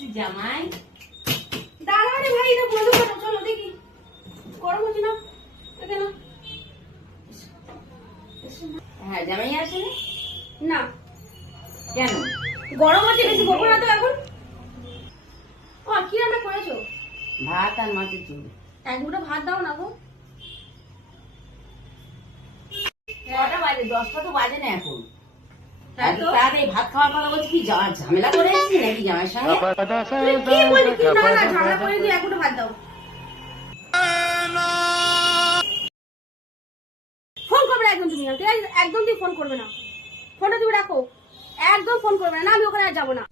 এসছি জামাই। দাঁড়া রে ভাই, এটা বন্ধ করো, চলো দেখি। গরম হচ্ছে না কেন? হ্যাঁ জামাই আসে না, কেন? গরম হচ্ছে, বেশি বকো না তো এখন। ও কি রান্না করেছো? ভাত আর মাছের ঝোল। এক দুটো ভাত দাও না গো। কটা বাজে? 10টা তো বাজে না এখন। তাই তো। তাড়াতাড়ি ভাত খাওয়ার কথা বলছি, কি ঝামেলা করে এসেছি নাকি জামাইয়ের সঙ্গে? তুই কি বলি কি? না না, ঝামেলা করে দিয়ে এক দুটো ভাত দাও। ফোন করবে না একদম তুমি, ঠিক আছে? একদম তুমি ফোন করবে না। ফোনটা তুমি রাখো, একদম ফোন করবে না, আমি ওখানে আর যাবো না।